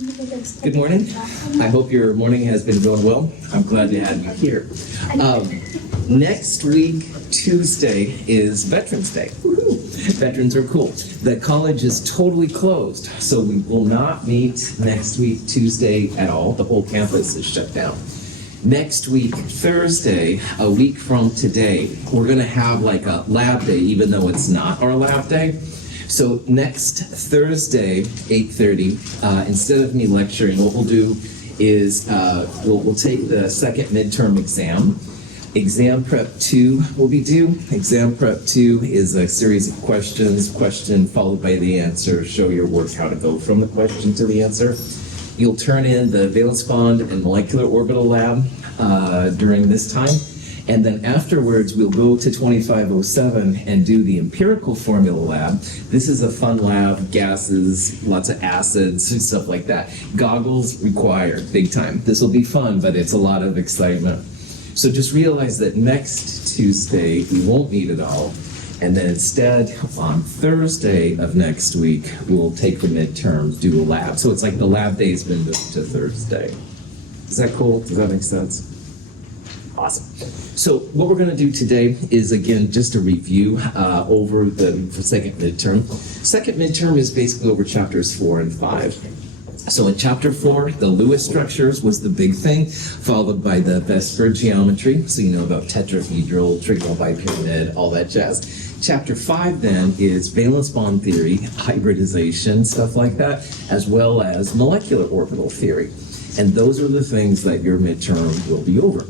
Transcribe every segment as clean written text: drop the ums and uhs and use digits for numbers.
Good morning. I hope your morning has been going well. I'm glad to have you here. Next week, Tuesday, is Veterans Day. Woo-hoo. Veterans are cool. The college is totally closed, so we will not meet next week, Tuesday at all. The whole campus is shut down. Next week, Thursday, a week from today, we're going to have like a lab day, even though it's not our lab day. So next Thursday, 8:30, instead of me lecturing, what we'll do is we'll take the second midterm exam. Exam Prep 2 will be due. Exam Prep 2 is a series of questions, question followed by the answer, show your work how to go from the question to the answer. You'll turn in the valence bond and molecular orbital lab during this time. And then afterwards, we'll go to 2507 and do the empirical formula lab. This is a fun lab, gases, lots of acids, and stuff like that. Goggles required, big time. This will be fun, but it's a lot of excitement. So just realize that next Tuesday, we won't meet at all. And then instead, on Thursday of next week, we'll take the midterms, do a lab. So it's like the lab day's been moved to Thursday. Is that cool? Does that make sense? Awesome. So what we're going to do today is, again, just a review over the second midterm. Second midterm is basically over chapters 4 and 5. So in chapter 4, the Lewis structures was the big thing, followed by the Vesper geometry. So you know about tetrahedral, trigonal bipyramid, all that jazz. Chapter 5 then is valence bond theory, hybridization, stuff like that, as well as molecular orbital theory. And those are the things that your midterm will be over.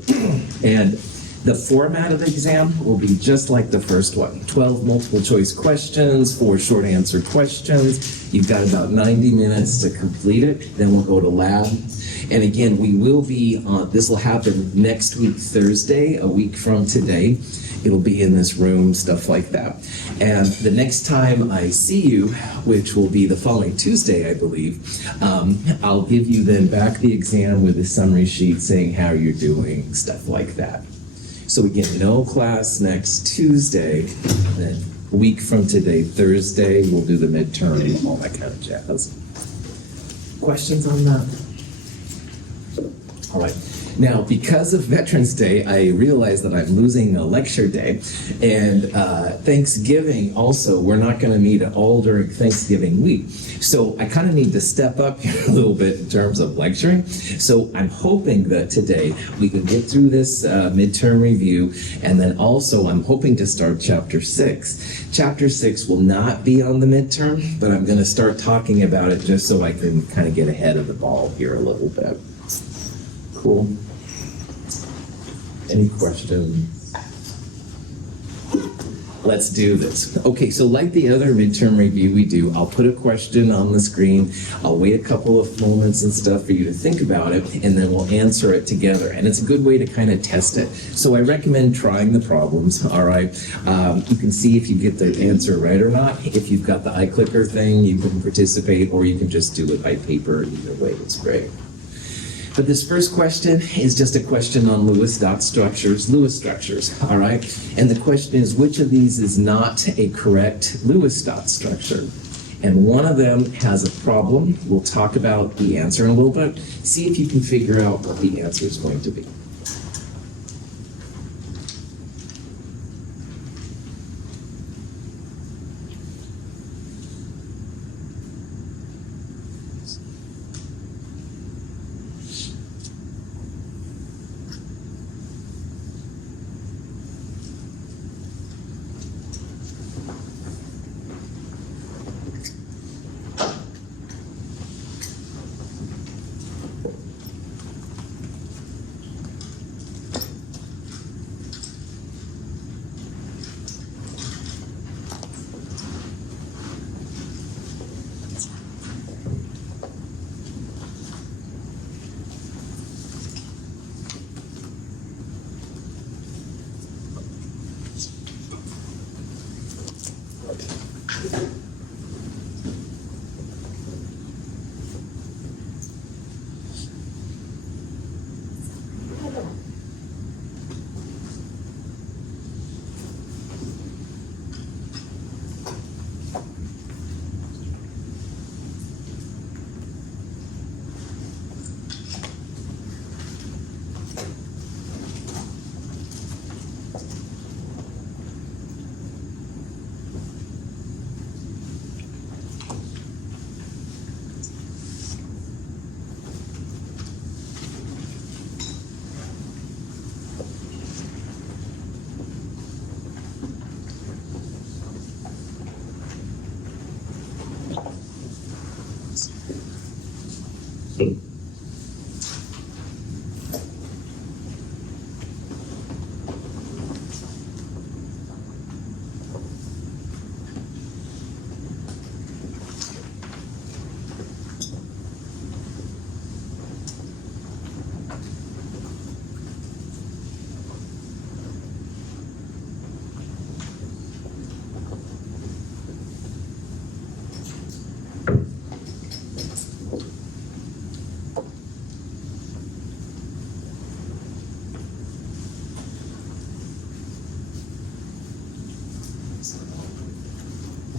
And the format of the exam will be just like the first one. 12 multiple choice questions, 4 short answer questions. You've got about 90 minutes to complete it. Then we'll go to lab. And again, we will be this will happen next week, Thursday, a week from today. It'll be in this room, stuff like that. And the next time I see you, which will be the following Tuesday, I believe, I'll give you then back the exam with a summary sheet saying how you're doing, stuff like that. So again, no class next Tuesday, then a week from today, Thursday, we'll do the midterm and all that kind of jazz. Questions on that? All right. Now, because of Veterans Day, I realize that I'm losing a lecture day. And Thanksgiving also, we're not going to meet at all during Thanksgiving week. So I kind of need to step up here a little bit in terms of lecturing. So I'm hoping that today we can get through this midterm review. And then also I'm hoping to start Chapter 6. Chapter 6 will not be on the midterm, but I'm going to start talking about it just so I can kind of get ahead of the ball here a little bit. Cool. Any questions? Let's do this. Okay, so like the other midterm review we do, I'll put a question on the screen. I'll wait a couple of moments and stuff for you to think about it, and then we'll answer it together. And it's a good way to kind of test it. So I recommend trying the problems, all right? You can see if you get the answer right or not. If you've got the iClicker thing, you can participate, or you can just do it by paper. Either way, it's great. But this first question is just a question on Lewis structures, all right? And the question is, which of these is not a correct Lewis dot structure? And one of them has a problem. We'll talk about the answer in a little bit. See if you can figure out what the answer is going to be.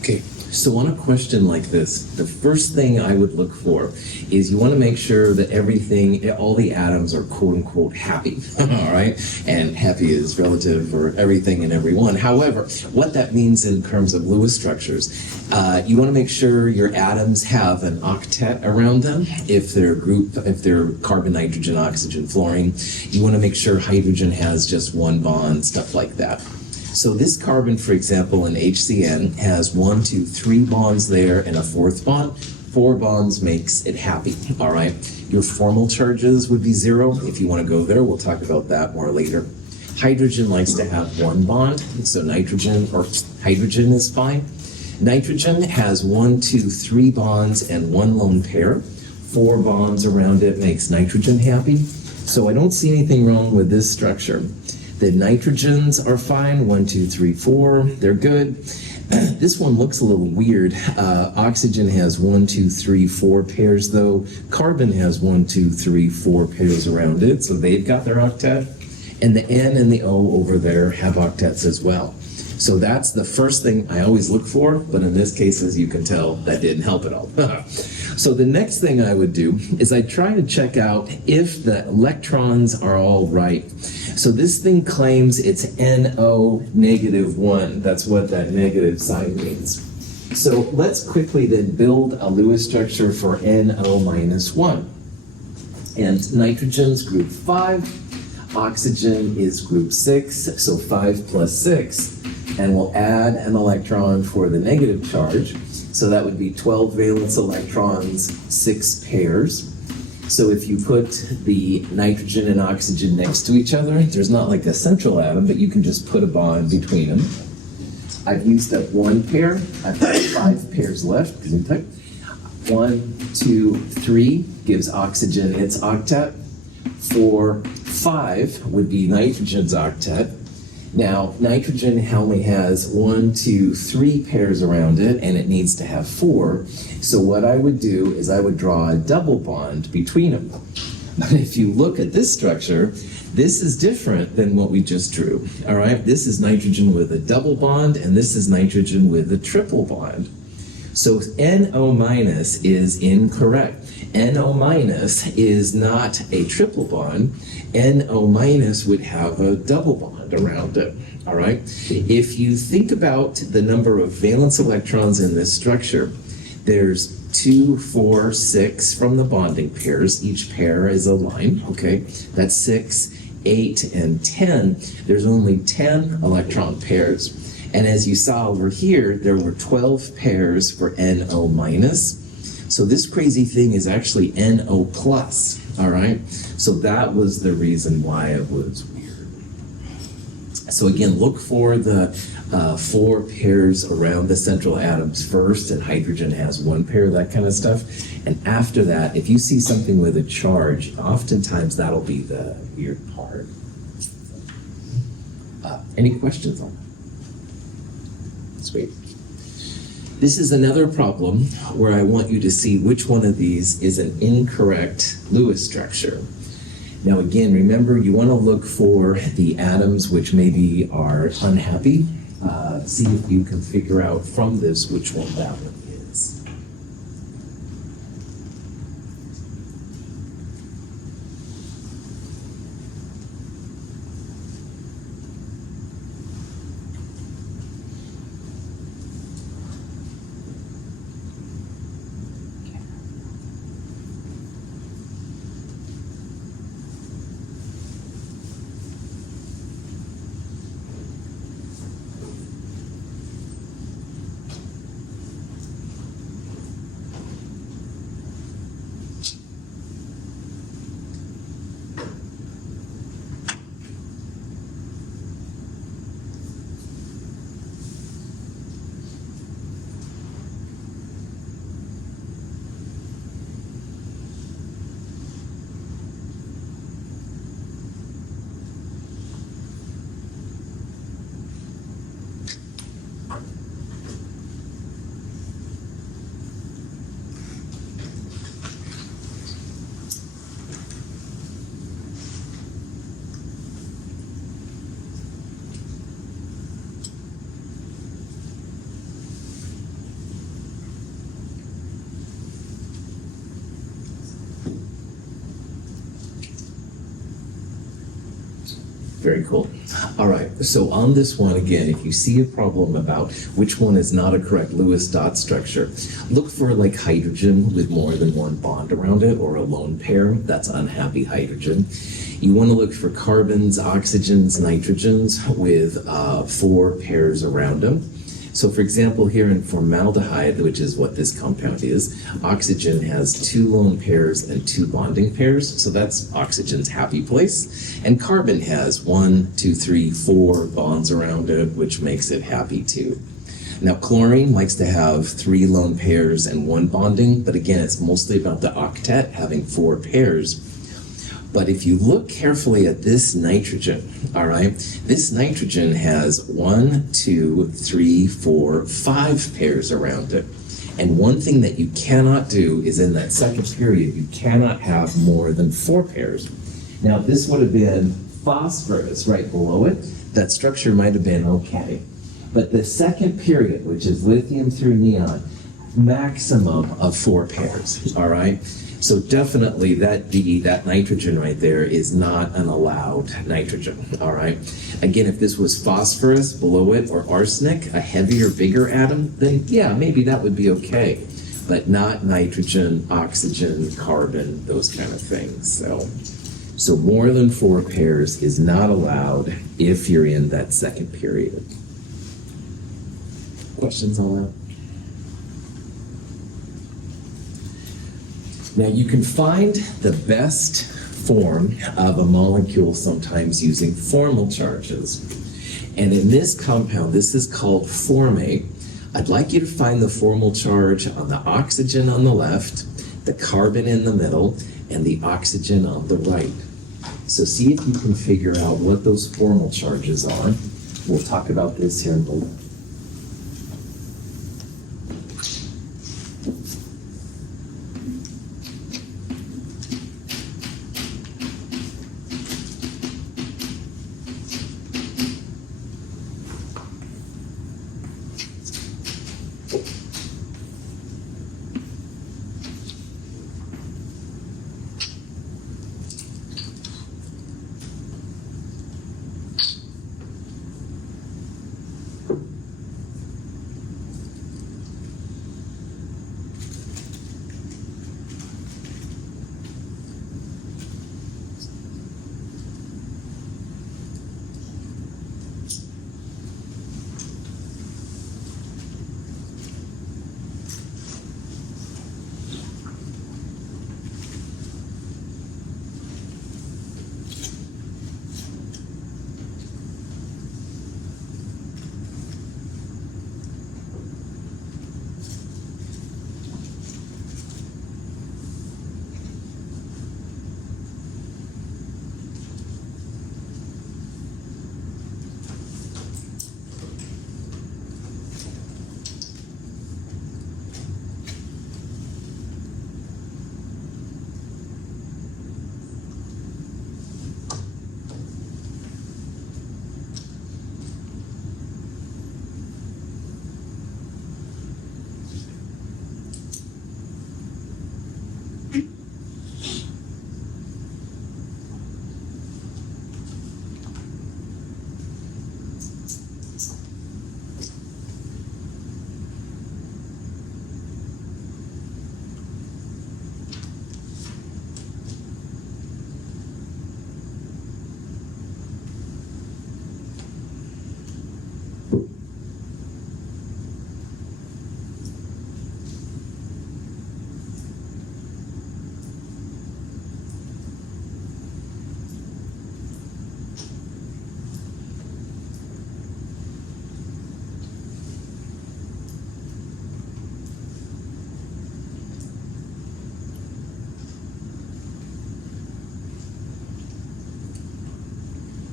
Okay, so on a question like this, the first thing I would look for is you want to make sure that all the atoms are quote unquote happy, all right? And happy is relative for everything and everyone. However, what that means in terms of Lewis structures, you want to make sure your atoms have an octet around them. If they're carbon, nitrogen, oxygen, fluorine, you want to make sure hydrogen has just one bond, stuff like that. So this carbon, for example, in HCN has 1, 2, 3 bonds there and a 4th bond. 4 bonds makes it happy, all right? Your formal charges would be 0 if you want to go there. We'll talk about that more later. Hydrogen likes to have 1 bond, so hydrogen is fine. Nitrogen has 1, 2, 3 bonds and 1 lone pair. 4 bonds around it makes nitrogen happy. So I don't see anything wrong with this structure. The nitrogens are fine, 1, 2, 3, 4, they're good. This one looks a little weird. Oxygen has 1, 2, 3, 4 pairs though. Carbon has 1, 2, 3, 4 pairs around it, so they've got their octet. And the N and the O over there have octets as well. So that's the first thing I always look for, but in this case, as you can tell, that didn't help at all. So the next thing I would do is I try to check out if the electrons are all right. So this thing claims it's NO negative 1. That's what that negative sign means. So let's quickly then build a Lewis structure for NO minus 1. And nitrogen's group 5, oxygen is group 6, so 5 plus 6. And we'll add an electron for the negative charge. So that would be 12 valence electrons, 6 pairs. So if you put the nitrogen and oxygen next to each other, there's not like a central atom, but you can just put a bond between them. I've used up 1 pair. I've got 5 pairs left. 1, 2, 3 gives oxygen its octet. 4, 5 would be nitrogen's octet. Now, nitrogen only has 1, 2, 3 pairs around it, and it needs to have 4. So what I would do is I would draw a double bond between them. But if you look at this structure, this is different than what we just drew. All right, this is nitrogen with a double bond, and this is nitrogen with a triple bond. So NO minus is incorrect. NO minus is not a triple bond. NO minus would have a double bond around it, all right? If you think about the number of valence electrons in this structure, there's 2, 4, 6 from the bonding pairs. Each pair is a line, okay? That's 6, 8, and 10. There's only 10 electron pairs. And as you saw over here, there were 12 pairs for NO minus. So this crazy thing is actually NO plus, all right? So that was the reason why it was weird. So again, look for the 4 pairs around the central atoms first, and hydrogen has 1 pair, that kind of stuff. And after that, if you see something with a charge, oftentimes that'll be the weird part. Any questions on that? Sweet. This is another problem where I want you to see which one of these is an incorrect Lewis structure. Now again, remember you want to look for the atoms which maybe are unhappy. See if you can figure out from this which one that one is. Very cool. All right, so on this one, again, if you see a problem about which one is not a correct Lewis dot structure, look for like hydrogen with more than one bond around it, or a lone pair, that's unhappy hydrogen. You want to look for carbons, oxygens, nitrogens with 4 pairs around them. So for example, here in formaldehyde, which is what this compound is, oxygen has 2 lone pairs and 2 bonding pairs, so that's oxygen's happy place. And carbon has 1, 2, 3, 4 bonds around it, which makes it happy too. Now chlorine likes to have 3 lone pairs and 1 bonding, but again, it's mostly about the octet having 4 pairs. But if you look carefully at this nitrogen, all right, this nitrogen has 1, 2, 3, 4, 5 pairs around it. And one thing that you cannot do is in that second period, you cannot have more than 4 pairs. Now, if this would have been phosphorus right below it, that structure might have been okay. But the second period, which is lithium through neon, maximum of 4 pairs, all right? So definitely that nitrogen right there is not an allowed nitrogen, all right? Again, if this was phosphorus below it or arsenic, a heavier, bigger atom, then yeah, maybe that would be okay. But not nitrogen, oxygen, carbon, those kind of things. So more than 4 pairs is not allowed if you're in that second period. Questions on that? Now you can find the best form of a molecule sometimes using formal charges. And in this compound, this is called formate. I'd like you to find the formal charge on the oxygen on the left, the carbon in the middle, and the oxygen on the right. So see if you can figure out what those formal charges are. We'll talk about this here in a little.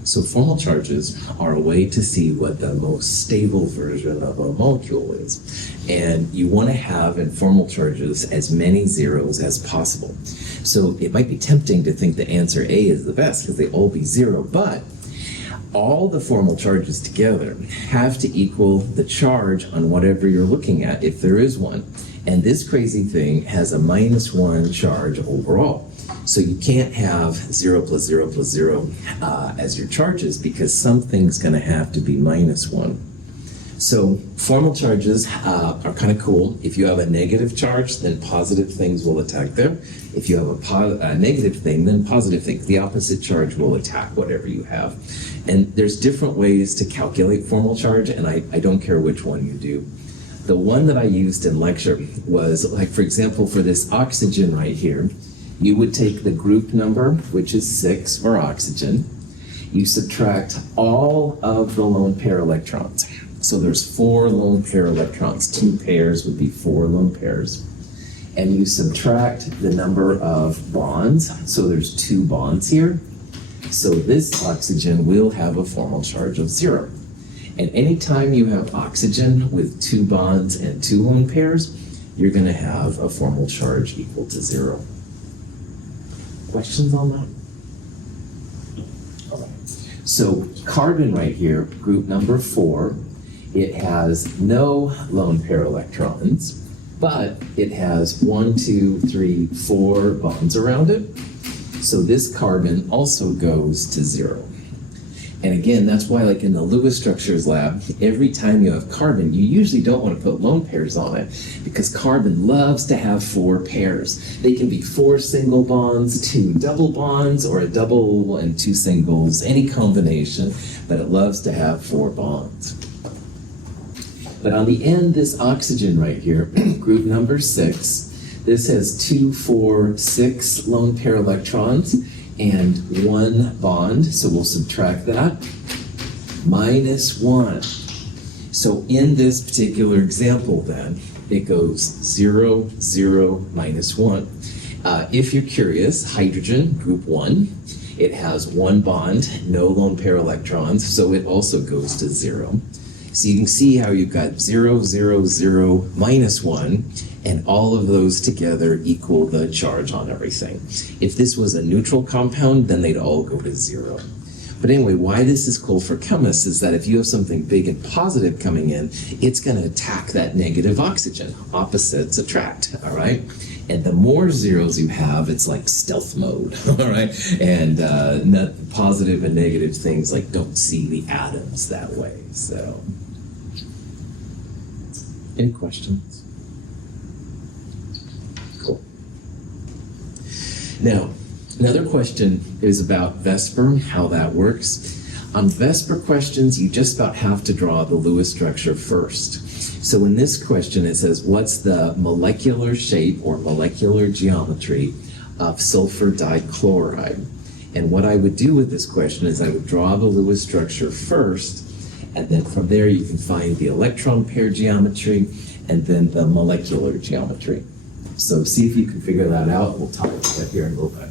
So formal charges are a way to see what the most stable version of a molecule is. And you want to have in formal charges as many zeros as possible. So it might be tempting to think the answer A is the best because they all be 0, but all the formal charges together have to equal the charge on whatever you're looking at, if there is one. And this crazy thing has a -1 charge overall. So you can't have 0 plus 0 plus 0 as your charges because something's going to have to be -1. So formal charges are kind of cool. If you have a negative charge, then positive things will attack them. If you have a negative thing, then positive things. The opposite charge will attack whatever you have. And there's different ways to calculate formal charge, and I don't care which one you do. The one that I used in lecture was, like, for example, for this oxygen right here, you would take the group number, which is 6 for oxygen. You subtract all of the lone pair electrons. So there's 4 lone pair electrons. 2 pairs would be 4 lone pairs. And you subtract the number of bonds. So there's 2 bonds here. So this oxygen will have a formal charge of 0. And anytime you have oxygen with 2 bonds and 2 lone pairs, you're going to have a formal charge equal to 0. Questions on that? All right. So carbon right here, group number 4, it has no lone pair electrons, but it has 1, 2, 3, 4 bonds around it. So this carbon also goes to 0. And again, that's why, like in the Lewis structures lab, every time you have carbon, you usually don't want to put lone pairs on it because carbon loves to have 4 pairs. They can be 4 single bonds, 2 double bonds, or a double and 2 singles, any combination, but it loves to have 4 bonds. But on the end, this oxygen right here, group number 6, this has 2, 4, 6 lone pair electrons and 1 bond, so we'll subtract that, -1. So in this particular example then, it goes 0, 0, -1. If you're curious, hydrogen, group 1, it has 1 bond, no lone pair electrons, so it also goes to 0. So you can see how you've got 0, 0, 0, -1, and all of those together equal the charge on everything. If this was a neutral compound, then they'd all go to 0. But anyway, why this is cool for chemists is that if you have something big and positive coming in, it's going to attack that negative oxygen. Opposites attract, all right? And the more zeros you have, it's like stealth mode, all right? And positive and negative things like don't see the atoms that way, so. Any questions? Cool. Now, another question is about VSEPR, how that works. On VSEPR questions, you just about have to draw the Lewis structure first. So in this question, it says, what's the molecular shape or molecular geometry of sulfur dichloride? And what I would do with this question is I would draw the Lewis structure first, and then from there you can find the electron pair geometry and then the molecular geometry. So see if you can figure that out. We'll talk about that here in a little bit.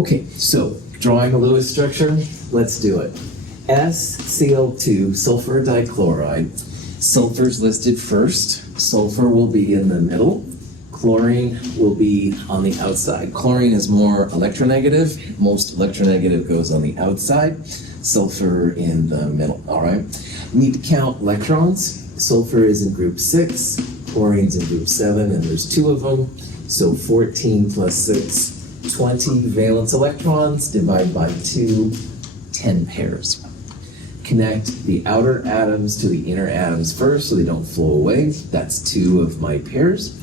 Okay, so drawing a Lewis structure, let's do it. SCl2, sulfur dichloride. Sulfur's listed first. Sulfur will be in the middle. Chlorine will be on the outside. Chlorine is more electronegative. Most electronegative goes on the outside. Sulfur in the middle, all right? Need to count electrons. Sulfur is in group 6, chlorine's in group 7, and there's 2 of them. So 14 plus 6, 20 valence electrons, divide by 2, 10 pairs. Connect the outer atoms to the inner atoms first so they don't flow away. That's 2 of my pairs.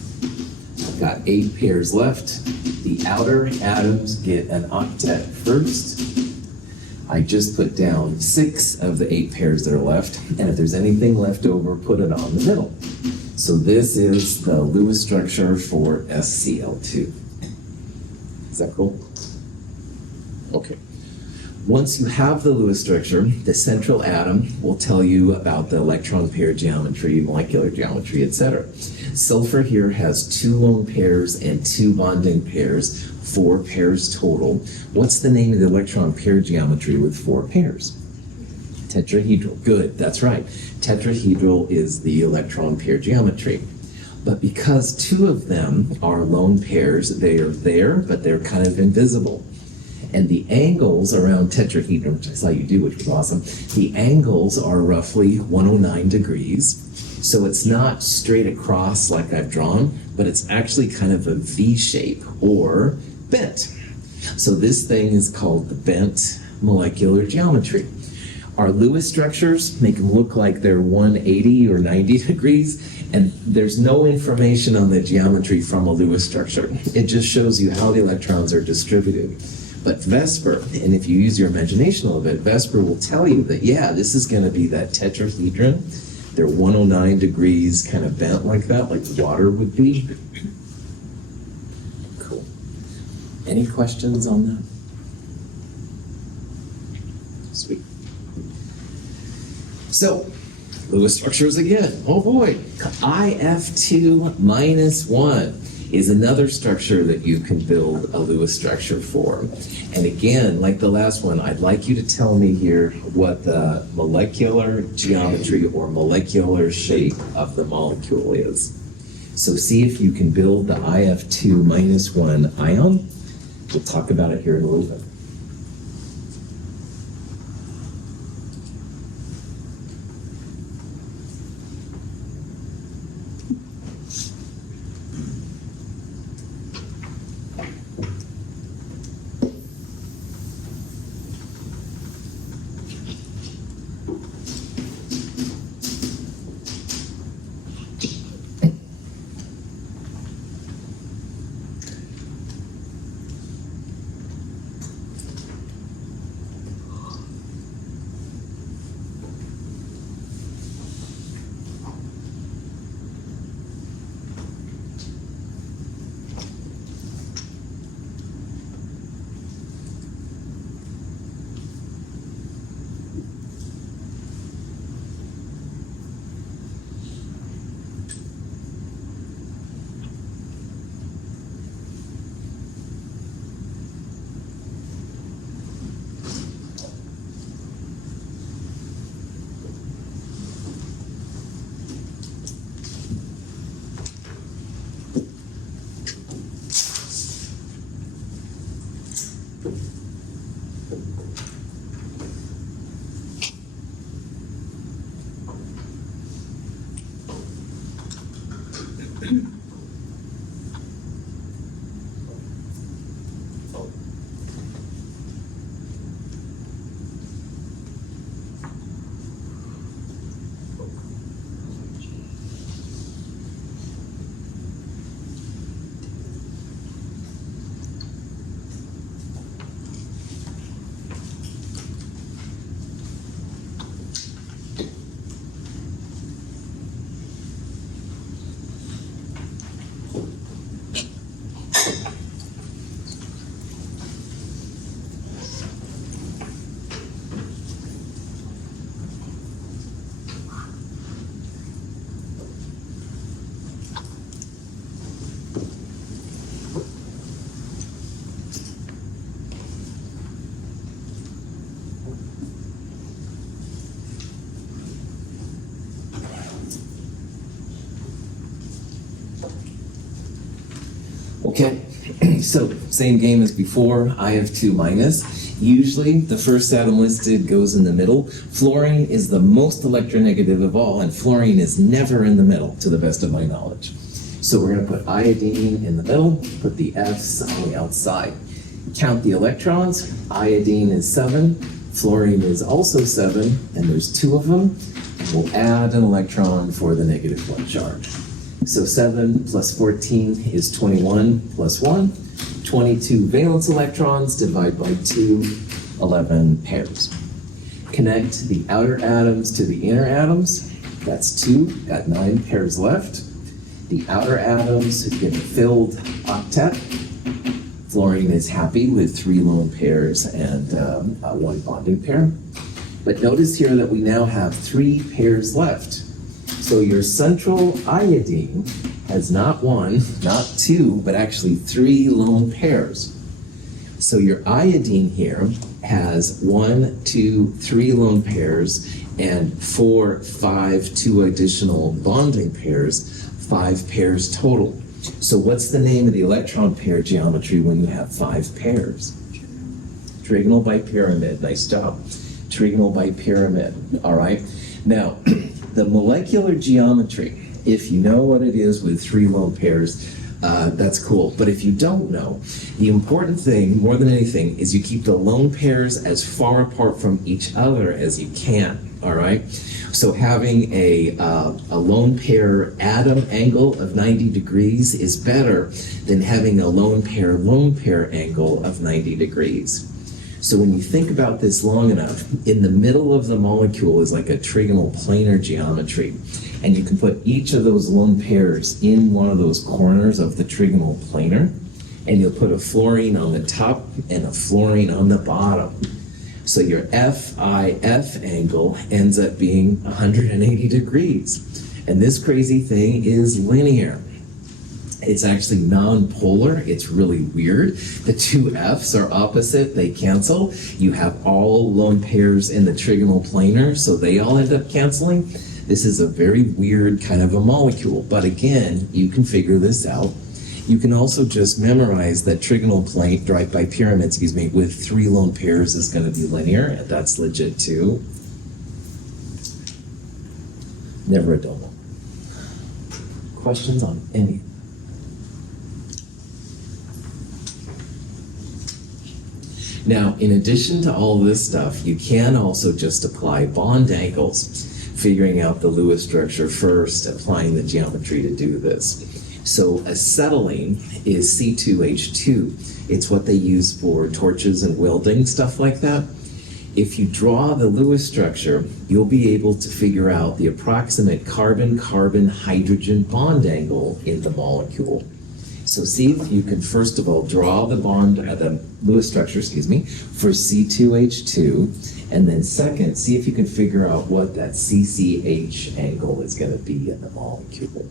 I've got 8 pairs left. The outer atoms get an octet first. I just put down 6 of the 8 pairs that are left, and if there's anything left over, put it on the middle. So this is the Lewis structure for SCl2. Is that cool? Okay. Once you have the Lewis structure, the central atom will tell you about the electron pair geometry, molecular geometry, etc. Sulfur here has 2 lone pairs and 2 bonding pairs, 4 pairs total. What's the name of the electron pair geometry with 4 pairs? Tetrahedral. Good, that's right. Tetrahedral is the electron pair geometry. But because 2 of them are lone pairs, they are there, but they're kind of invisible. And the angles around tetrahedron, which I saw you do, which was awesome, the angles are roughly 109 degrees. So it's not straight across like I've drawn, but it's actually kind of a V shape or bent. So this thing is called the bent molecular geometry. Our Lewis structures make them look like they're 180 or 90 degrees, and there's no information on the geometry from a Lewis structure. It just shows you how the electrons are distributed. But Vesper, and if you use your imagination a little bit, Vesper will tell you that, yeah, this is going to be that tetrahedron. They're 109 degrees kind of bent like that, like water would be. Cool. Any questions on that? Sweet. So, Lewis structures again. Oh boy. IF2 minus 1 is another structure that you can build a Lewis structure for. And again, like the last one, I'd like you to tell me here what the molecular geometry or molecular shape of the molecule is. So see if you can build the IF2 minus 1 ion. We'll talk about it here in a little bit. Okay, so same game as before, I have 2 minus. Usually, the first atom listed goes in the middle. Fluorine is the most electronegative of all, and fluorine is never in the middle, to the best of my knowledge. So we're going to put iodine in the middle, put the F's on the outside. Count the electrons. Iodine is 7, fluorine is also 7, and there's 2 of them. We'll add an electron for the -1 charge. So 7 plus 14 is 21 plus 1. 22 valence electrons, divide by 2, 11 pairs. Connect the outer atoms to the inner atoms. That's 2, got 9 pairs left. The outer atoms get a filled octet. Fluorine is happy with 3 lone pairs and 1 bonding pair. But notice here that we now have 3 pairs left. So your central iodine has not 1, not 2, but actually 3 lone pairs. So your iodine here has 1, 2, 3 lone pairs and 4, 5, 2 additional bonding pairs, 5 pairs total. So what's the name of the electron pair geometry when you have 5 pairs? Trigonal bipyramid. Nice job. Trigonal bipyramid. All right. Now, the molecular geometry, if you know what it is with 3 lone pairs, that's cool. But if you don't know, the important thing, more than anything, is you keep the lone pairs as far apart from each other as you can. All right? So having a lone pair atom angle of 90 degrees is better than having a lone pair angle of 90 degrees. So when you think about this long enough, in the middle of the molecule is like a trigonal planar geometry. And you can put each of those lone pairs in one of those corners of the trigonal planar. And you'll put a fluorine on the top and a fluorine on the bottom. So your FIF angle ends up being 180 degrees. And this crazy thing is linear. It's actually non-polar. It's really weird. The 2 F's are opposite. They cancel. You have all lone pairs in the trigonal planar, so they all end up canceling. This is a very weird kind of a molecule. But again, you can figure this out. You can also just memorize that trigonal plane, right, by pyramid, with 3 lone pairs is going to be linear, and that's legit too. Never a dull one. Questions on any? Now, in addition to all this stuff, you can also just apply bond angles, figuring out the Lewis structure first, applying the geometry to do this. So acetylene is C2H2. It's what they use for torches and welding, stuff like that. If you draw the Lewis structure, you'll be able to figure out the approximate carbon-carbon-hydrogen bond angle in the molecule. So see if you can first of all draw the Lewis structure, for C2H2, and then second, see if you can figure out what that CCH angle is going to be in the molecule.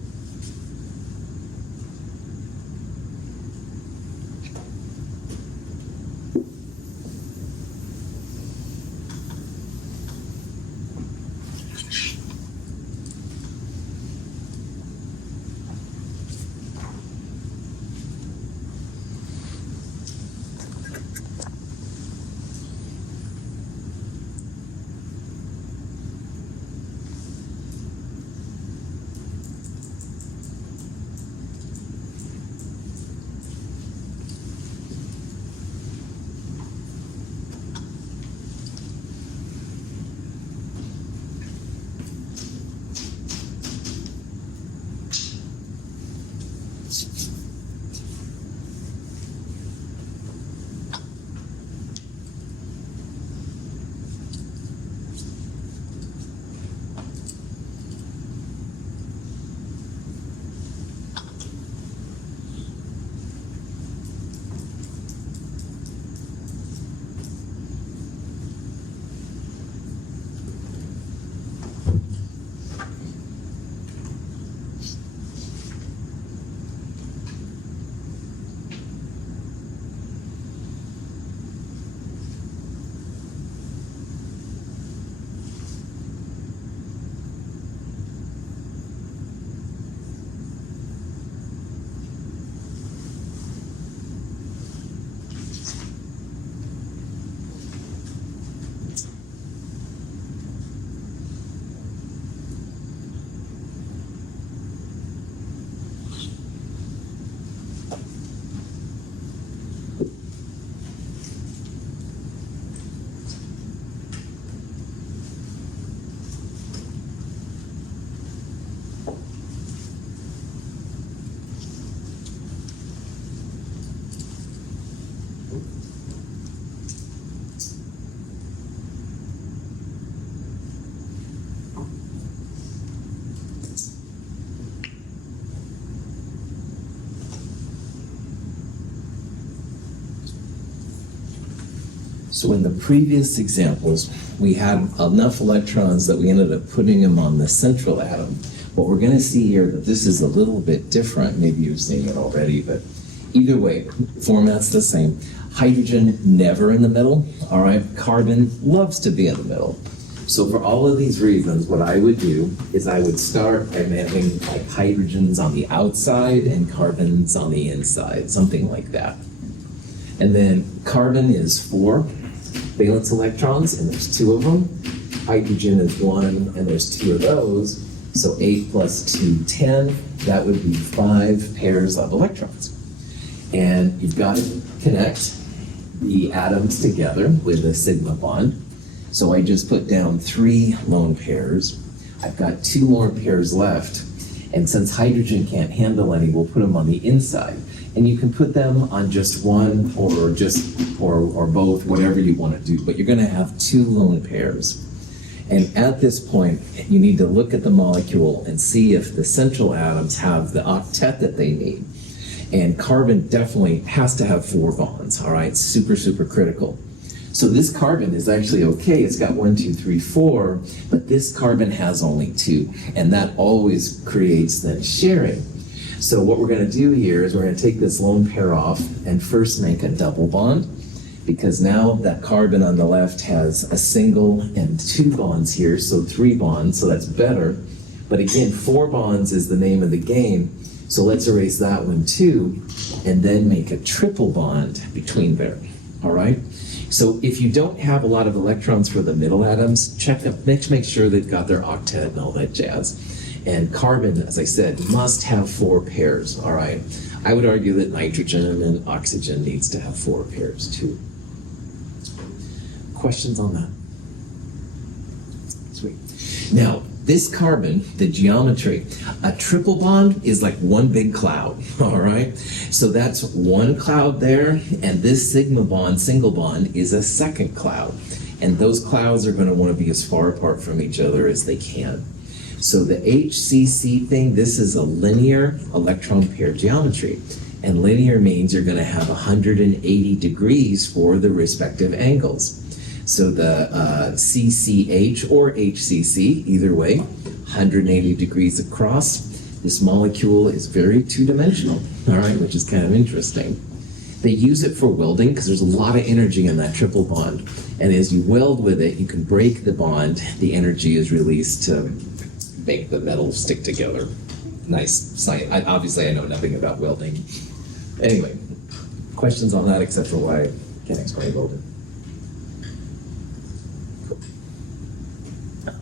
So in the previous examples, we had enough electrons that we ended up putting them on the central atom. What we're going to see here that this is a little bit different. Maybe you've seen it already, but either way, format's the same. Hydrogen never in the middle, all right? Carbon loves to be in the middle. So for all of these reasons, what I would do is I would start by having like hydrogens on the outside and carbons on the inside, something like that. And then carbon is 4 valence electrons, and there's 2 of them. Hydrogen is 1, and there's 2 of those. So 8 plus 2, 10. That would be 5 pairs of electrons. And you've got to connect the atoms together with a sigma bond. So I just put down 3 lone pairs. I've got 2 more pairs left. And since hydrogen can't handle any, we'll put them on the inside. And you can put them on just one or both, whatever you want to do. But you're going to have 2 lone pairs. And at this point, you need to look at the molecule and see if the central atoms have the octet that they need. And carbon definitely has to have 4 bonds, all right? Super, super critical. So this carbon is actually okay. It's got 1, 2, 3, 4, but this carbon has only 2. And that always creates then sharing. So what we're going to do here is we're going to take this lone pair off and first make a double bond, because now that carbon on the left has a single and 2 bonds here, so 3 bonds, so that's better. But again, 4 bonds is the name of the game, so let's erase that one too, and then make a triple bond between there, all right? So if you don't have a lot of electrons for the middle atoms, check them, make sure they've got their octet and all that jazz. And carbon, as I said, must have 4 pairs, all right? I would argue that nitrogen and oxygen needs to have 4 pairs too. Questions on that? Sweet. Now, this carbon, the geometry, a triple bond is like one big cloud, all right? So that's 1 cloud there, and this sigma bond, single bond, is a second cloud. And those clouds are going to want to be as far apart from each other as they can. So the HCC thing, this is a linear electron pair geometry. And linear means you're going to have 180 degrees for the respective angles. So the CCH or HCC, either way, 180 degrees across. This molecule is very two-dimensional, all right, which is kind of interesting. They use it for welding because there's a lot of energy in that triple bond. And as you weld with it, you can break the bond. The energy is released to make the metal stick together. Nice science. Obviously, I know nothing about welding. Anyway, questions on that except for why I can't explain welding.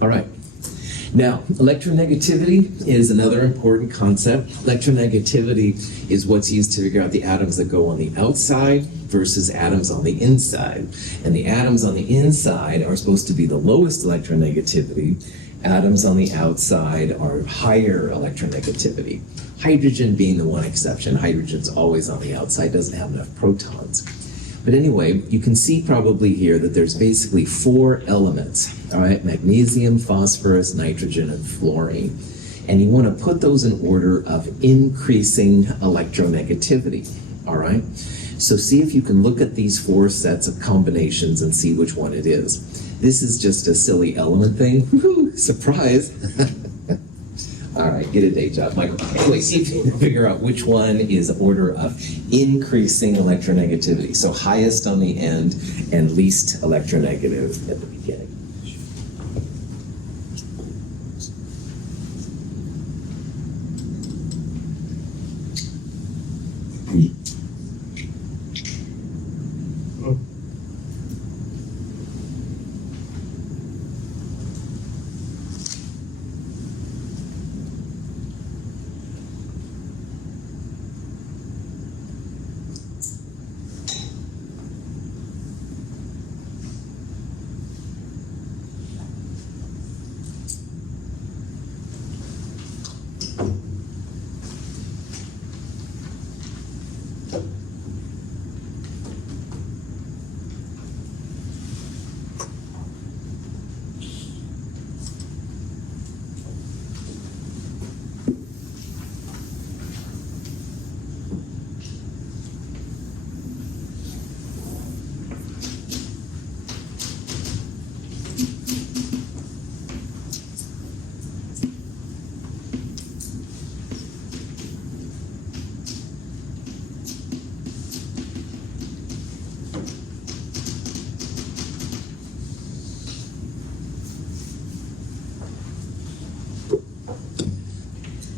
All right. Now, electronegativity is another important concept. Electronegativity is what's used to figure out the atoms that go on the outside versus atoms on the inside. And the atoms on the inside are supposed to be the lowest electronegativity. Atoms on the outside are higher electronegativity. Hydrogen being the one exception. Hydrogen's always on the outside, doesn't have enough protons. But anyway, you can see probably here that there's basically 4 elements, all right? Magnesium, phosphorus, nitrogen, and fluorine. And you want to put those in order of increasing electronegativity, all right? So see if you can look at these 4 sets of combinations and see which one it is. This is just a silly element thing. Woo-hoo, surprise. All right, get a day job, Michael. Anyway, see if you can figure out which one is order of increasing electronegativity. So highest on the end and least electronegative at the beginning.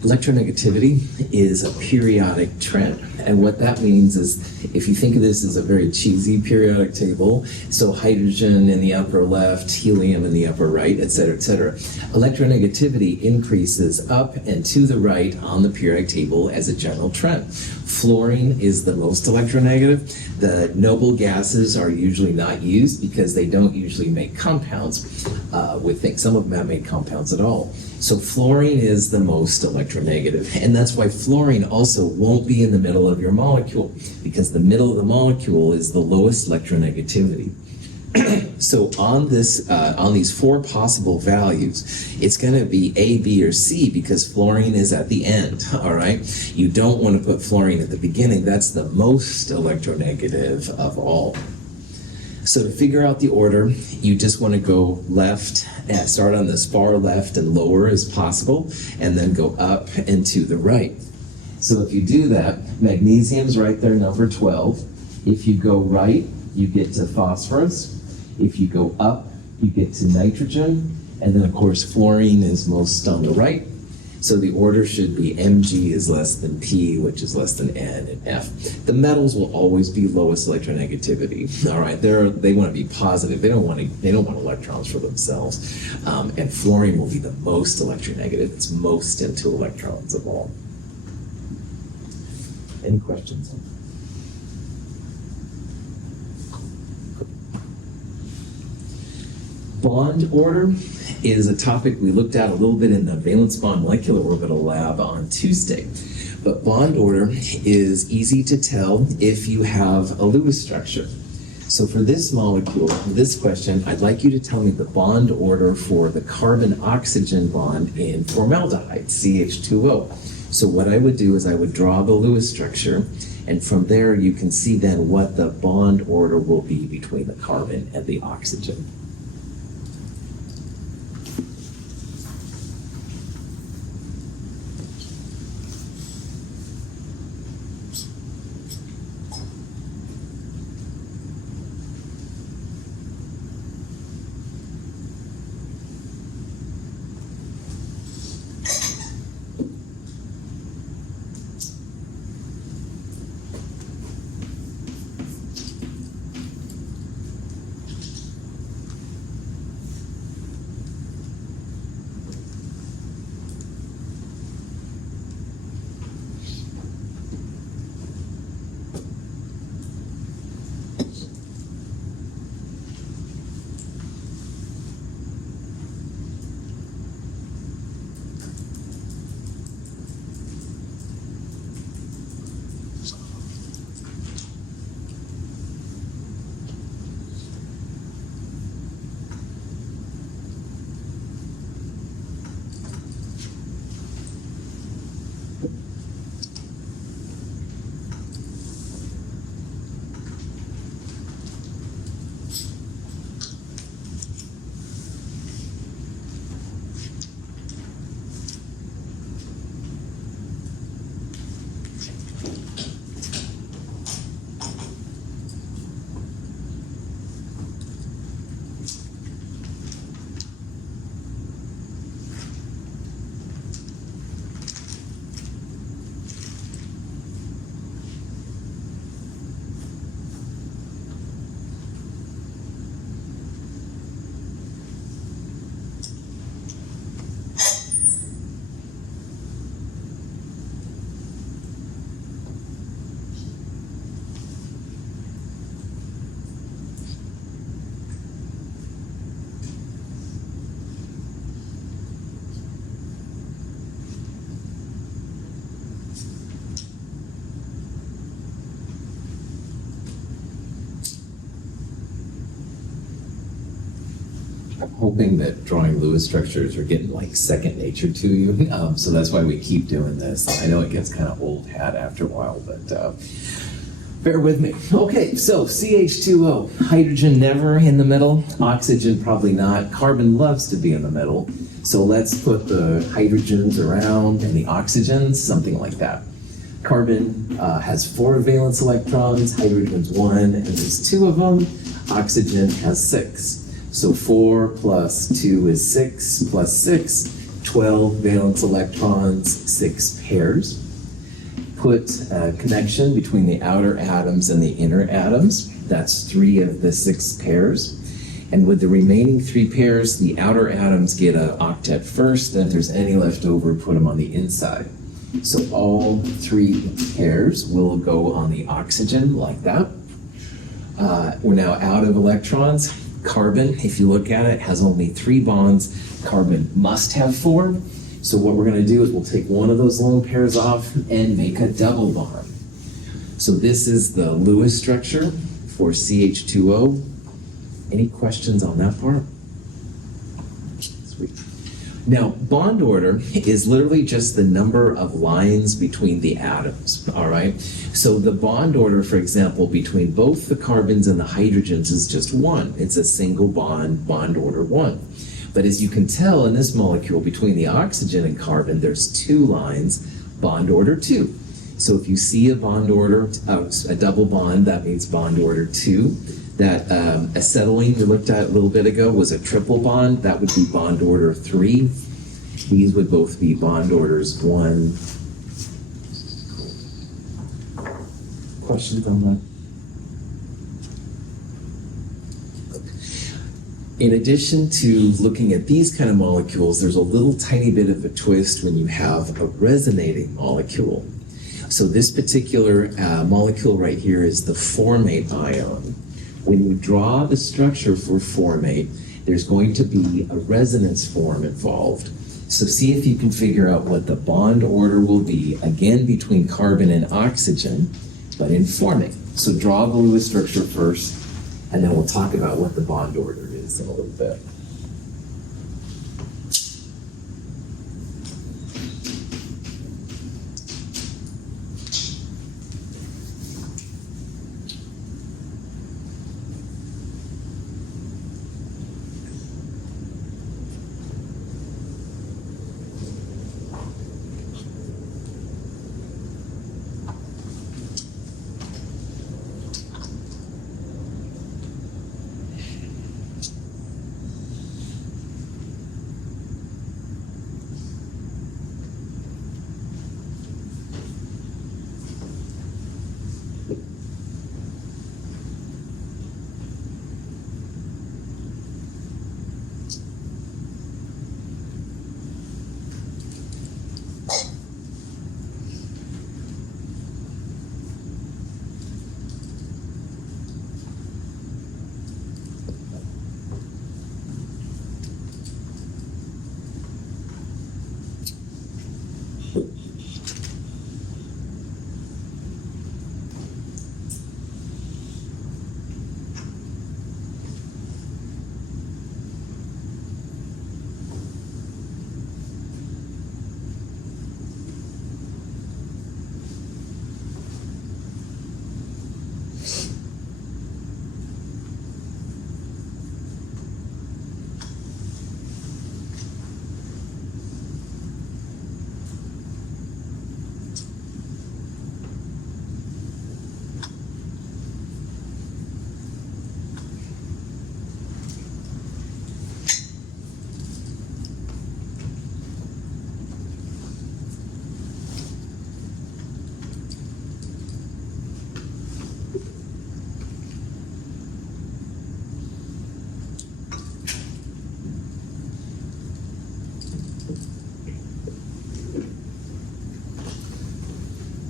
Electronegativity is a periodic trend. And what that means is, if you think of this as a very cheesy periodic table, so hydrogen in the upper left, helium in the upper right, et cetera, electronegativity increases up and to the right on the periodic table as a general trend. Fluorine is the most electronegative. The noble gases are usually not used because they don't usually make compounds with things. Some of them haven't made compounds at all. So fluorine is the most electronegative, and that's why fluorine also won't be in the middle of your molecule, because the middle of the molecule is the lowest electronegativity. So on this, on these four possible values, it's going to be A, B, or C, because fluorine is at the end. All right, you don't want to put fluorine at the beginning. That's the most electronegative of all. So to figure out the order, you just want to go left, start on as far left and lower as possible, and then go up and to the right. So if you do that, magnesium's right there, number 12. If you go right, you get to phosphorus. If you go up, you get to nitrogen. And then, of course, fluorine is most on the right. So the order should be Mg is less than P, which is less than N, and F. The metals will always be lowest electronegativity. All right, they want to be positive. They don't want electrons for themselves. And fluorine will be the most electronegative. It's most into electrons of all. Any questions? Bond order is a topic we looked at a little bit in the valence bond molecular orbital lab on Tuesday. But bond order is easy to tell if you have a Lewis structure. So for this molecule, this question, I'd like you to tell me the bond order for the carbon-oxygen bond in formaldehyde, CH2O. So what I would do is I would draw the Lewis structure, and from there you can see then what the bond order will be between the carbon and the oxygen. I'm hoping that drawing Lewis structures are getting like second nature to you, so that's why we keep doing this. I know it gets kind of old hat after a while, but bear with me. Okay, so CH2O, hydrogen never in the middle, oxygen probably not, carbon loves to be in the middle, so let's put the hydrogens around and the oxygens, something like that. Carbon has 4 valence electrons, hydrogen's 1, and there's 2 of them. Oxygen has 6. So 4 plus 2 is 6, plus 6, 12 valence electrons, 6 pairs. Put a connection between the outer atoms and the inner atoms. That's 3 of the 6 pairs. And with the remaining 3 pairs, the outer atoms get an octet first, and if there's any left over, put them on the inside. So all 3 pairs will go on the oxygen like that. We're now out of electrons. Carbon, if you look at it, has only 3 bonds. Carbon must have 4. So what we're going to do is we'll take one of those lone pairs off and make a double bond. So this is the Lewis structure for CH2O. Any questions on that part? Sweet. Now, bond order is literally just the number of lines between the atoms, all right? So the bond order, for example, between both the carbons and the hydrogens is just 1. It's a single bond, bond order 1. But as you can tell in this molecule, between the oxygen and carbon, there's 2 lines, bond order 2. So if you see a bond order, a double bond, that means bond order 2. That acetylene we looked at a little bit ago was a triple bond, that would be bond order 3. These would both be bond orders 1. Questions on that? In addition to looking at these kind of molecules, there's a little tiny bit of a twist when you have a resonating molecule. So this particular molecule right here is the formate ion. When you draw the structure for formate, there's going to be a resonance form involved. So see if you can figure out what the bond order will be, again between carbon and oxygen, but in formate. So draw the Lewis structure first, and then we'll talk about what the bond order is in a little bit.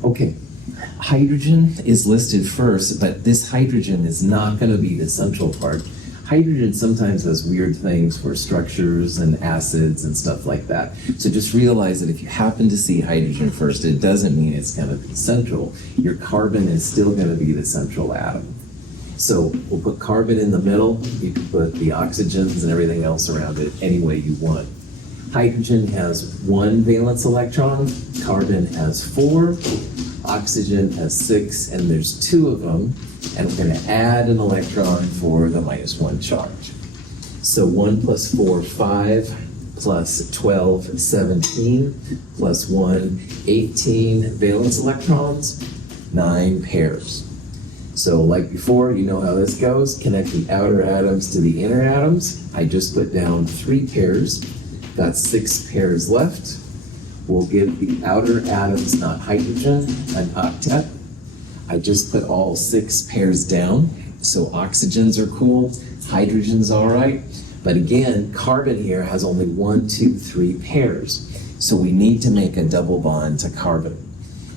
Okay, hydrogen is listed first, but this hydrogen is not going to be the central part. Hydrogen sometimes does weird things for structures and acids and stuff like that. So just realize that if you happen to see hydrogen first, it doesn't mean it's going to be central. Your carbon is still going to be the central atom. So we'll put carbon in the middle. You can put the oxygens and everything else around it any way you want. Hydrogen has 1 valence electron, carbon has 4, oxygen has 6, and there's 2 of them, and we're going to add an electron for the -1 charge. So 1 plus 4, 5, plus 12, 17, plus 1, 18 valence electrons, 9 pairs. So like before, you know how this goes. Connect the outer atoms to the inner atoms. I just put down 3 pairs. Got 6 pairs left. We'll give the outer atoms, not hydrogen, an octet. I just put all 6 pairs down. So oxygens are cool, hydrogen's all right. But again, carbon here has only 1, 2, 3 pairs. So we need to make a double bond to carbon.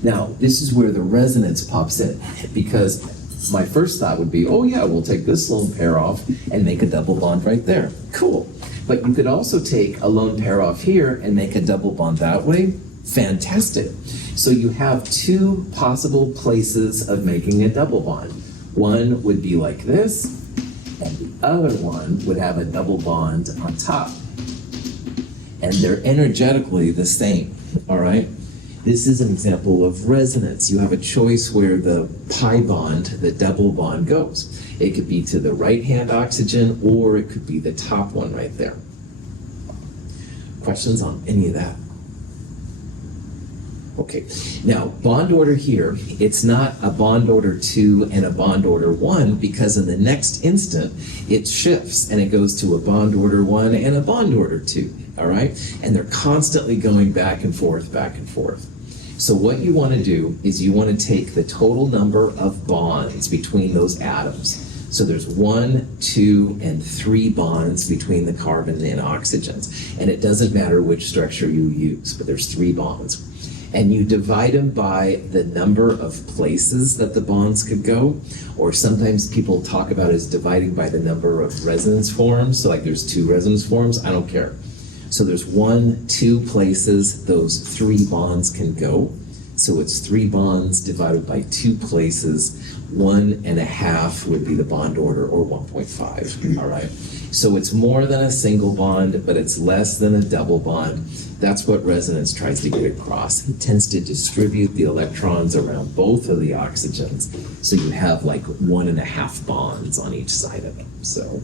Now, this is where the resonance pops in, because my first thought would be, oh yeah, we'll take this lone pair off and make a double bond right there. Cool. But you could also take a lone pair off here and make a double bond that way. Fantastic. So you have 2 possible places of making a double bond. One would be like this, and the other one would have a double bond on top. And they're energetically the same, all right? This is an example of resonance. You have a choice where the pi bond, the double bond, goes. It could be to the right-hand oxygen, or it could be the top one right there. Questions on any of that? Okay, now bond order here, it's not a bond order 2 and a bond order 1, because in the next instant, it shifts and it goes to a bond order 1 and a bond order 2, all right? And they're constantly going back and forth, back and forth. So what you want to do is you want to take the total number of bonds between those atoms. So there's 1, 2, and 3 bonds between the carbon and oxygens. And it doesn't matter which structure you use, but there's 3 bonds. And you divide them by the number of places that the bonds could go, or sometimes people talk about it as dividing by the number of resonance forms. So like there's 2 resonance forms, I don't care. So there's 1, 2 places those 3 bonds can go. So it's 3 bonds divided by 2 places. 1.5 would be the bond order, or 1.5, all right? So it's more than a single bond, but it's less than a double bond. That's what resonance tries to get across. It tends to distribute the electrons around both of the oxygens, so you have like 1.5 bonds on each side of them. So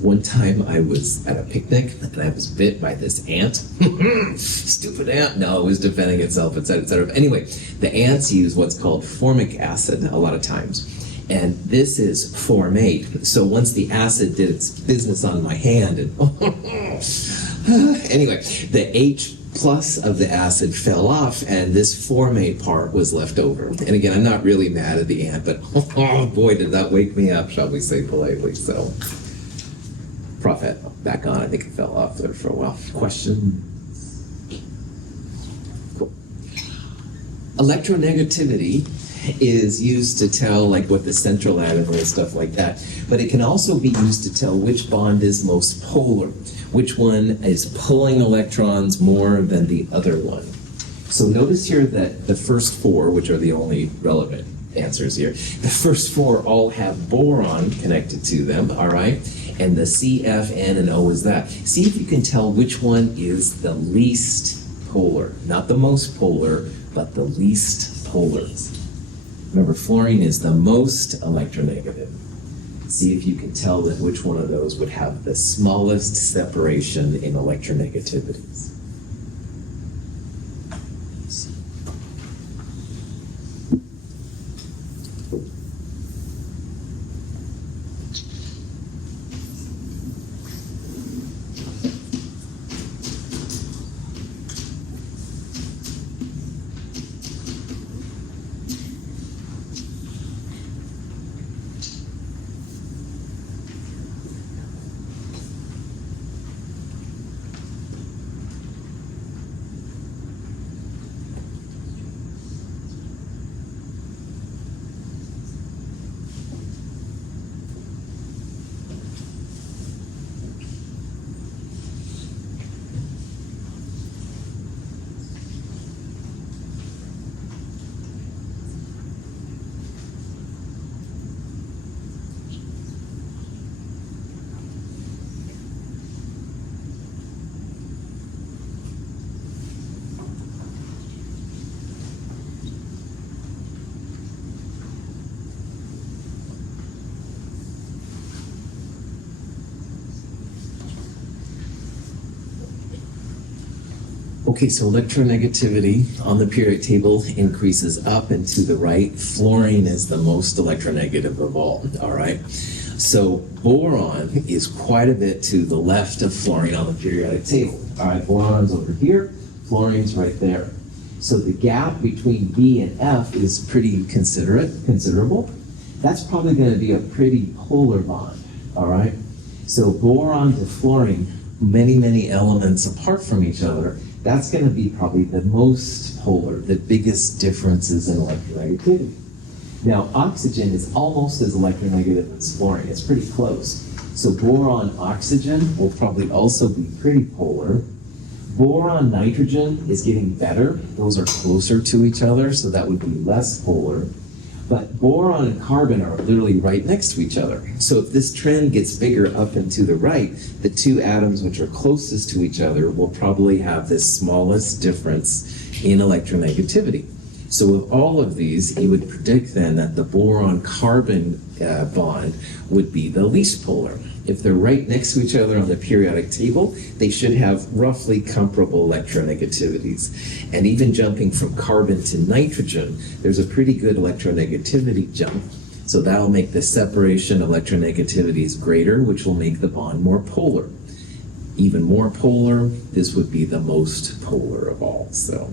one time I was at a picnic and I was bit by this ant. Stupid ant. No, it was defending itself, etc., etc. Anyway, the ants use what's called formic acid a lot of times. And this is formate. So once the acid did its business on my hand, and anyway, the H plus of the acid fell off and this formate part was left over. And again, I'm not really mad at the ant, but oh boy, did that wake me up, shall we say politely. So, Prof had back on. I think it fell off there for a while. Question? Cool. Electronegativity is used to tell like what the central atom is, stuff like that. But it can also be used to tell which bond is most polar, which one is pulling electrons more than the other one. So notice here that the first 4, which are the only relevant answers here, the first 4 all have boron connected to them, all right? And the C, F, N, and O is that. See if you can tell which one is the least polar. Not the most polar, but the least polar. Remember, fluorine is the most electronegative. See if you can tell that which one of those would have the smallest separation in electronegativities. Okay, so electronegativity on the periodic table increases up and to the right. Fluorine is the most electronegative of all right? So boron is quite a bit to the left of fluorine on the periodic table. All right, boron's over here, fluorine's right there. So the gap between B and F is pretty considerable. That's probably going to be a pretty polar bond, all right? So boron to fluorine, many elements apart from each other, that's going to be probably the most polar, the biggest differences in electronegativity. Now, oxygen is almost as electronegative as fluorine. It's pretty close. So boron-oxygen will probably also be pretty polar. Boron-nitrogen is getting better. Those are closer to each other, so that would be less polar. But boron and carbon are literally right next to each other. So if this trend gets bigger up and to the right, the two atoms which are closest to each other will probably have the smallest difference in electronegativity. So with all of these, you would predict then that the boron-carbon bond would be the least polar. If they're right next to each other on the periodic table, they should have roughly comparable electronegativities. And even jumping from carbon to nitrogen, there's a pretty good electronegativity jump. So that'll make the separation of electronegativities greater, which will make the bond more polar. Even more polar, this would be the most polar of all. So,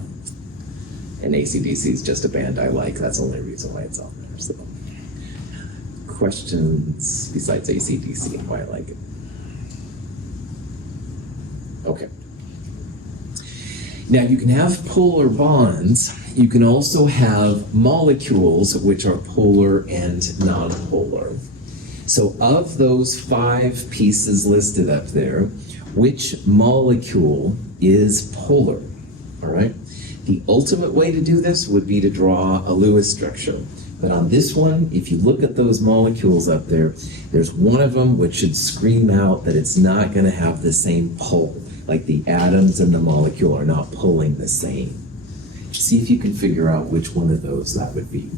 and AC/DC is just a band I like. That's the only reason why it's on there. So, questions besides AC/DC and why I like it? Okay. Now you can have polar bonds. You can also have molecules which are polar and nonpolar. So of those 5 pieces listed up there, which molecule is polar? All right. The ultimate way to do this would be to draw a Lewis structure. But on this one, if you look at those molecules up there, there's one of them which should scream out that it's not going to have the same pull. Like the atoms and the molecule are not pulling the same. See if you can figure out which one of those that would be.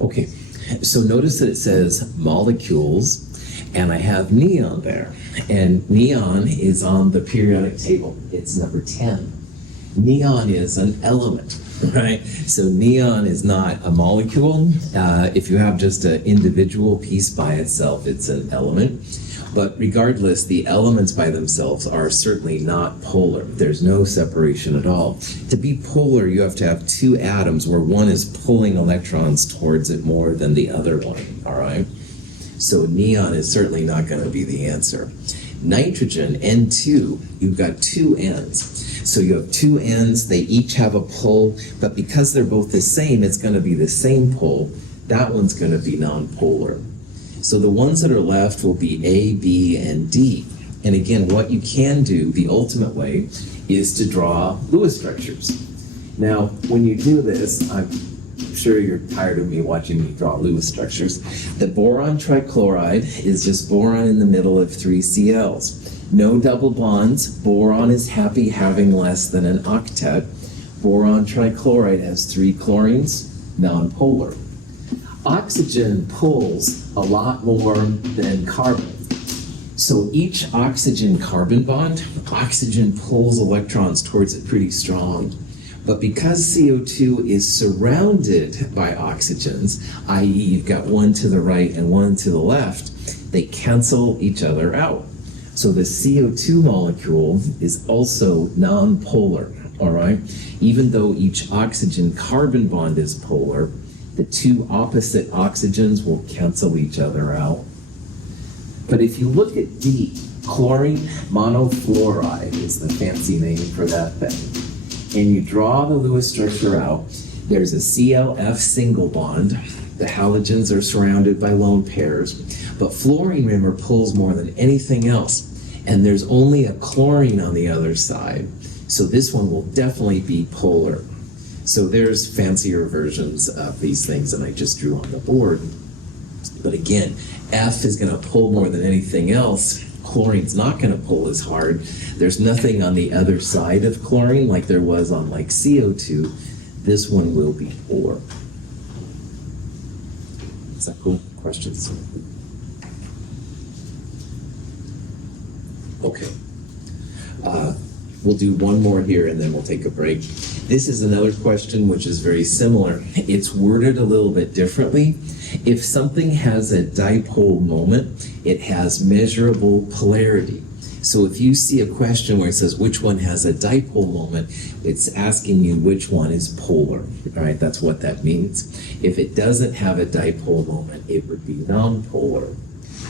Okay, so notice that it says molecules, and I have neon there. And neon is on the periodic table. It's number 10. Neon is an element, right? So neon is not a molecule. If you have just an individual piece by itself, it's an element. But regardless, the elements by themselves are certainly not polar. There's no separation at all. To be polar, you have to have 2 atoms where one is pulling electrons towards it more than the other one, all right? So neon is certainly not going to be the answer. Nitrogen, N2, you've got 2 Ns. So you have 2 Ns, they each have a pull, but because they're both the same, it's going to be the same pull. That one's going to be nonpolar. So the ones that are left will be A, B, and D. And again, what you can do, the ultimate way, is to draw Lewis structures. Now, when you do this, I'm sure you're tired of me watching me draw Lewis structures. The boron trichloride is just boron in the middle of 3 Cls. No double bonds. Boron is happy having less than an octet. Boron trichloride has 3 chlorines, nonpolar. Oxygen pulls a lot more than carbon. So each oxygen-carbon bond, oxygen pulls electrons towards it pretty strong. But because CO2 is surrounded by oxygens, i.e. you've got one to the right and one to the left, they cancel each other out. So the CO2 molecule is also non-polar, all right? Even though each oxygen-carbon bond is polar, the two opposite oxygens will cancel each other out. But if you look at D, chlorine monofluoride is the fancy name for that thing. And you draw the Lewis structure out, there's a ClF single bond. The halogens are surrounded by lone pairs. But fluorine, remember, pulls more than anything else. And there's only a chlorine on the other side. So this one will definitely be polar. So there's fancier versions of these things that I just drew on the board. But again, F is going to pull more than anything else. Chlorine's not going to pull as hard. There's nothing on the other side of chlorine like there was on like CO2. This one will be polar. Is that cool? Questions? Okay. We'll do one more here and then we'll take a break. This is another question which is very similar. It's worded a little bit differently. If something has a dipole moment, it has measurable polarity. So if you see a question where it says which one has a dipole moment, it's asking you which one is polar. All right, that's what that means. If it doesn't have a dipole moment, it would be nonpolar.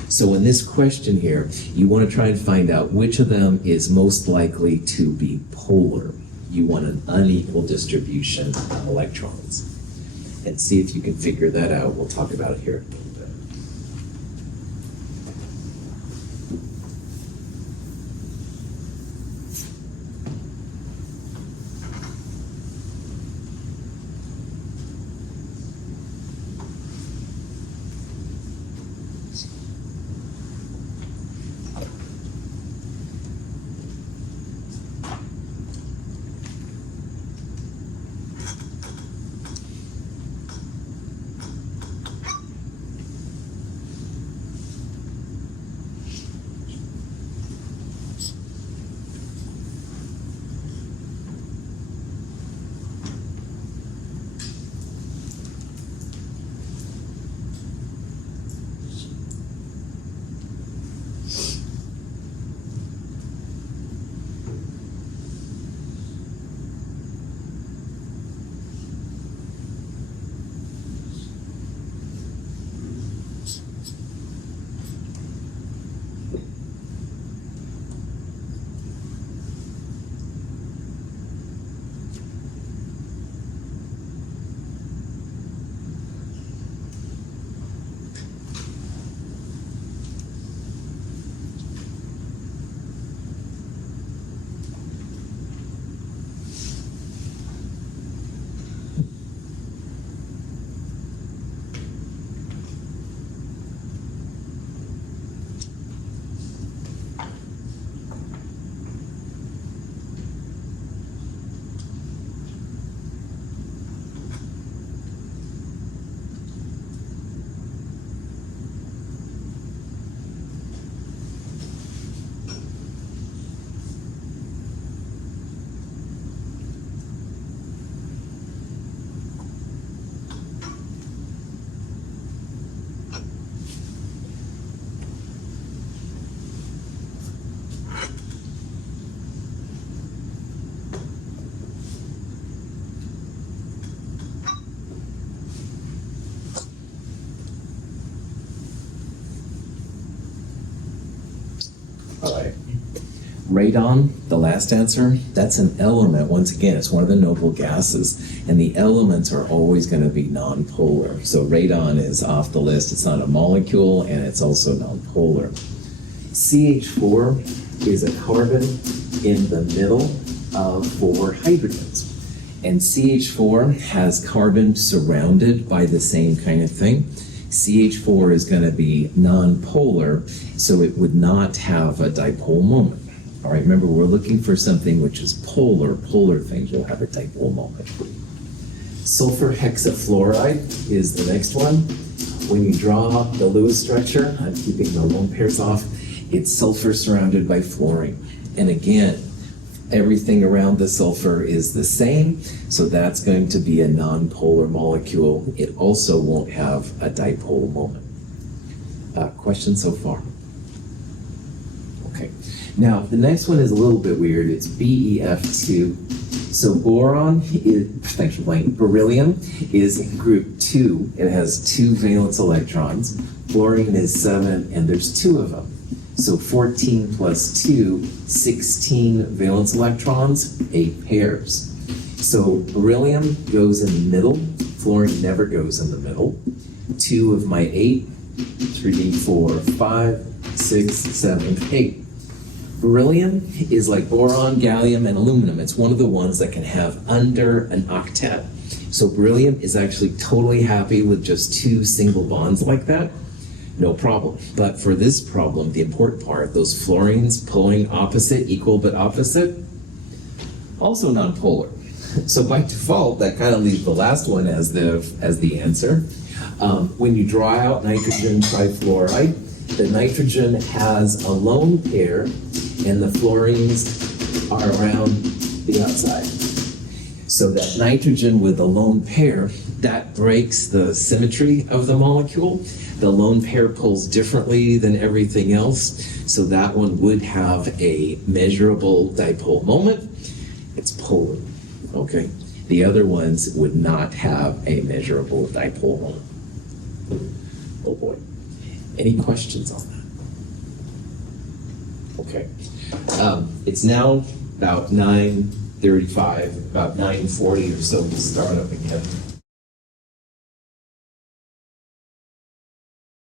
So in this question here, you want to try and find out which of them is most likely to be polar. You want an unequal distribution of electrons. And see if you can figure that out. We'll talk about it here in a little bit. All right. Radon, the last answer, that's an element. Once again, it's one of the noble gases, and the elements are always going to be nonpolar. So radon is off the list. It's not a molecule, and it's also nonpolar. CH4 is a carbon in the middle of 4 hydrogens. And CH4 has carbon surrounded by the same kind of thing. CH4 is going to be nonpolar, so it would not have a dipole moment. All right, remember, we're looking for something which is polar. Polar things will have a dipole moment. Sulfur hexafluoride is the next one. When you draw the Lewis structure, I'm keeping the lone pairs off, it's sulfur surrounded by fluorine. And again, everything around the sulfur is the same, so that's going to be a nonpolar molecule. It also won't have a dipole moment. Question so far? Okay. Now, the next one is a little bit weird. It's BeF2. So boron is, thanks for playing, beryllium is in group 2. It has 2 valence electrons. Fluorine is 7, and there's 2 of them. So 14 plus 2, 16 valence electrons, 8 pairs. So beryllium goes in the middle. Fluorine never goes in the middle. 2 of my 8, 3, 4, 5, 6, 7, 8. Beryllium is like boron, gallium, and aluminum. It's one of the ones that can have under an octet. So beryllium is actually totally happy with just 2 single bonds like that. No problem. But for this problem, the important part, those fluorines pulling opposite, equal but opposite, also nonpolar. So by default, that kind of leaves the last one as the answer. When you draw out nitrogen trifluoride, the nitrogen has a lone pair and the fluorines are around the outside. So that nitrogen with the lone pair, that breaks the symmetry of the molecule. The lone pair pulls differently than everything else, so that one would have a measurable dipole moment. It's polar, okay? The other ones would not have a measurable dipole moment. Oh boy. Any questions on that? Okay. It's now about 9:35, about 9:40 or so, we'll start up again.